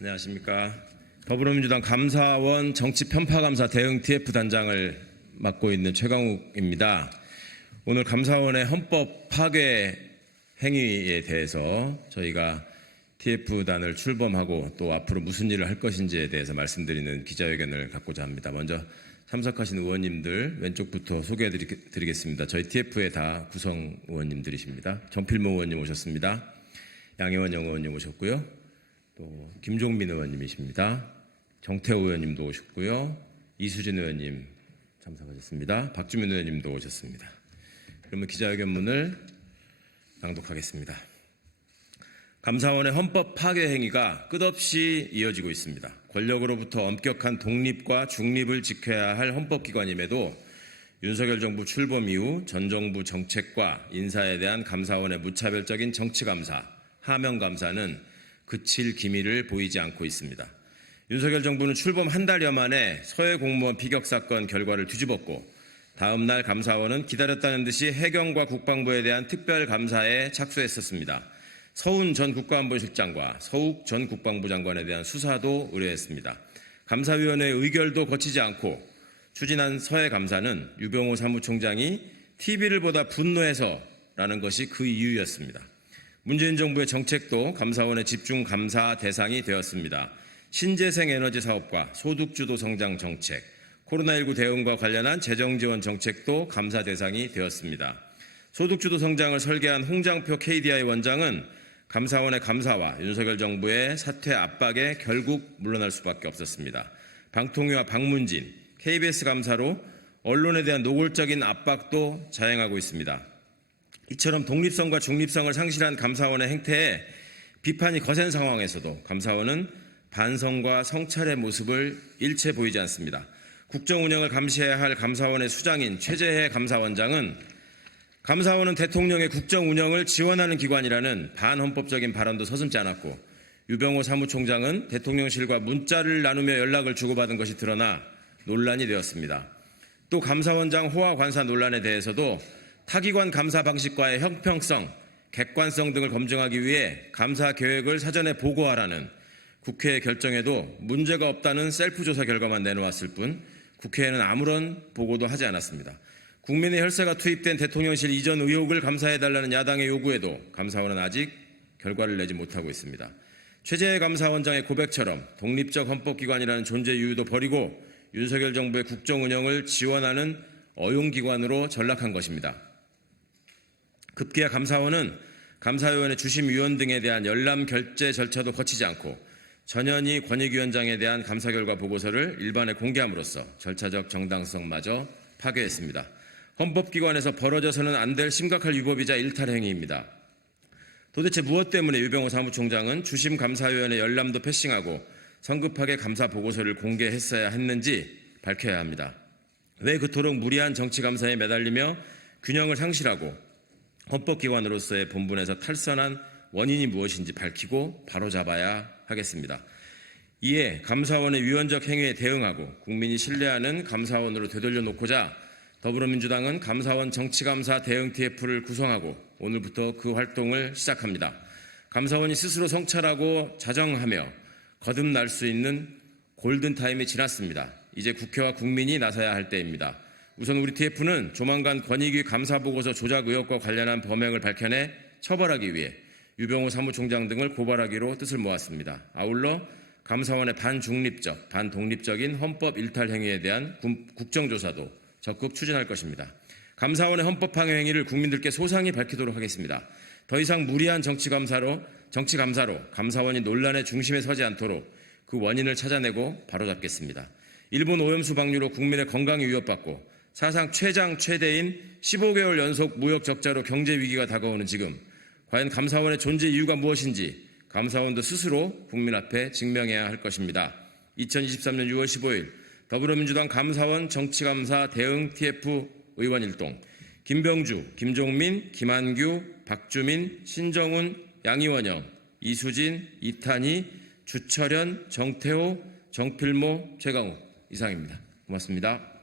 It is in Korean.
안녕하십니까. 더불어민주당 감사원 정치편파감사 대응 TF 단장을 맡고 있는 최강욱입니다. 오늘 감사원의 헌법 파괴 행위에 대해서 저희가 TF단을 출범하고 또 앞으로 무슨 일을 할 것인지에 대해서 말씀드리는 기자회견을 갖고자 합니다. 먼저 참석하신 의원님들 왼쪽부터 소개해드리겠습니다. 저희 TF의 다 구성 의원님들이십니다. 전필모 의원님 오셨습니다. 양혜원 의원님 오셨고요. 또 김종민 의원님이십니다. 정태호 의원님도 오셨고요. 이수진 의원님 참석하셨습니다. 박주민 의원님도 오셨습니다. 그러면 기자회견문을 낭독하겠습니다. 감사원의 헌법 파괴 행위가 끝없이 이어지고 있습니다. 권력으로부터 엄격한 독립과 중립을 지켜야 할 헌법기관임에도 윤석열 정부 출범 이후 전 정부 정책과 인사에 대한 감사원의 무차별적인 정치감사, 하명감사는 그칠 기미를 보이지 않고 있습니다. 윤석열 정부는 출범 한 달여 만에 서해 공무원 피격 사건 결과를 뒤집었고 다음 날 감사원은 기다렸다는 듯이 해경과 국방부에 대한 특별감사에 착수했었습니다. 서훈 전 국가안보실장과 서욱 전 국방부 장관에 대한 수사도 의뢰했습니다. 감사위원회의 의결도 거치지 않고 추진한 서해 감사는 유병호 사무총장이 TV를 보다 분노해서라는 것이 그 이유였습니다. 문재인 정부의 정책도 감사원의 집중 감사 대상이 되었습니다. 신재생 에너지 사업과 소득주도 성장 정책, 코로나19 대응과 관련한 재정지원 정책도 감사 대상이 되었습니다. 소득주도 성장을 설계한 홍장표 KDI 원장은 감사원의 감사와 윤석열 정부의 사퇴 압박에 결국 물러날 수밖에 없었습니다. 방통위와 박문진, KBS 감사로 언론에 대한 노골적인 압박도 자행하고 있습니다. 이처럼 독립성과 중립성을 상실한 감사원의 행태에 비판이 거센 상황에서도 감사원은 반성과 성찰의 모습을 일체 보이지 않습니다. 국정 운영을 감시해야 할 감사원의 수장인 최재해 감사원장은 감사원은 대통령의 국정 운영을 지원하는 기관이라는 반헌법적인 발언도 서슴지 않았고 유병호 사무총장은 대통령실과 문자를 나누며 연락을 주고받은 것이 드러나 논란이 되었습니다. 또 감사원장 호화 관사 논란에 대해서도 타기관 감사 방식과의 형평성, 객관성 등을 검증하기 위해 감사 계획을 사전에 보고하라는 국회의 결정에도 문제가 없다는 셀프 조사 결과만 내놓았을 뿐 국회에는 아무런 보고도 하지 않았습니다. 국민의 혈세가 투입된 대통령실 이전 의혹을 감사해달라는 야당의 요구에도 감사원은 아직 결과를 내지 못하고 있습니다. 최재해 감사원장의 고백처럼 독립적 헌법기관이라는 존재 유유도 버리고 윤석열 정부의 국정 운영을 지원하는 어용기관으로 전락한 것입니다. 급기야 감사원은 감사위원회 주심위원 등에 대한 열람 결재 절차도 거치지 않고 전현희 권익위원장에 대한 감사 결과 보고서를 일반에 공개함으로써 절차적 정당성마저 파괴했습니다. 헌법기관에서 벌어져서는 안 될 심각한 위법이자 일탈 행위입니다. 도대체 무엇 때문에 유병호 사무총장은 주심감사위원회 열람도 패싱하고 성급하게 감사 보고서를 공개했어야 했는지 밝혀야 합니다. 왜 그토록 무리한 정치감사에 매달리며 균형을 상실하고 헌법기관으로서의 본분에서 탈선한 원인이 무엇인지 밝히고 바로잡아야 하겠습니다. 이에 감사원의 위헌적 행위에 대응하고 국민이 신뢰하는 감사원으로 되돌려 놓고자 더불어민주당은 감사원 정치감사 대응 TF를 구성하고 오늘부터 그 활동을 시작합니다. 감사원이 스스로 성찰하고 자정하며 거듭날 수 있는 골든타임이 지났습니다. 이제 국회와 국민이 나서야 할 때입니다. 우선 우리 TF는 조만간 권익위 감사보고서 조작 의혹과 관련한 범행을 밝혀내 처벌하기 위해 유병호 사무총장 등을 고발하기로 뜻을 모았습니다. 아울러 감사원의 반중립적, 반독립적인 헌법 일탈 행위에 대한 국정조사도 적극 추진할 것입니다. 감사원의 헌법 파괴 행위를 국민들께 소상히 밝히도록 하겠습니다. 더 이상 무리한 정치감사로 감사원이 논란의 중심에 서지 않도록 그 원인을 찾아내고 바로잡겠습니다. 일본 오염수 방류로 국민의 건강이 위협받고 사상 최대인 15개월 연속 무역 적자로 경제 위기가 다가오는 지금 과연 감사원의 존재 이유가 무엇인지 감사원도 스스로 국민 앞에 증명해야 할 것입니다. 2023년 6월 15일 더불어민주당 감사원 정치감사 대응 TF 의원 일동 김병주, 김종민, 김한규, 박주민, 신정훈, 양이원영, 이수진, 이탄희, 주철현, 정태호, 정필모, 최강욱 이상입니다. 고맙습니다.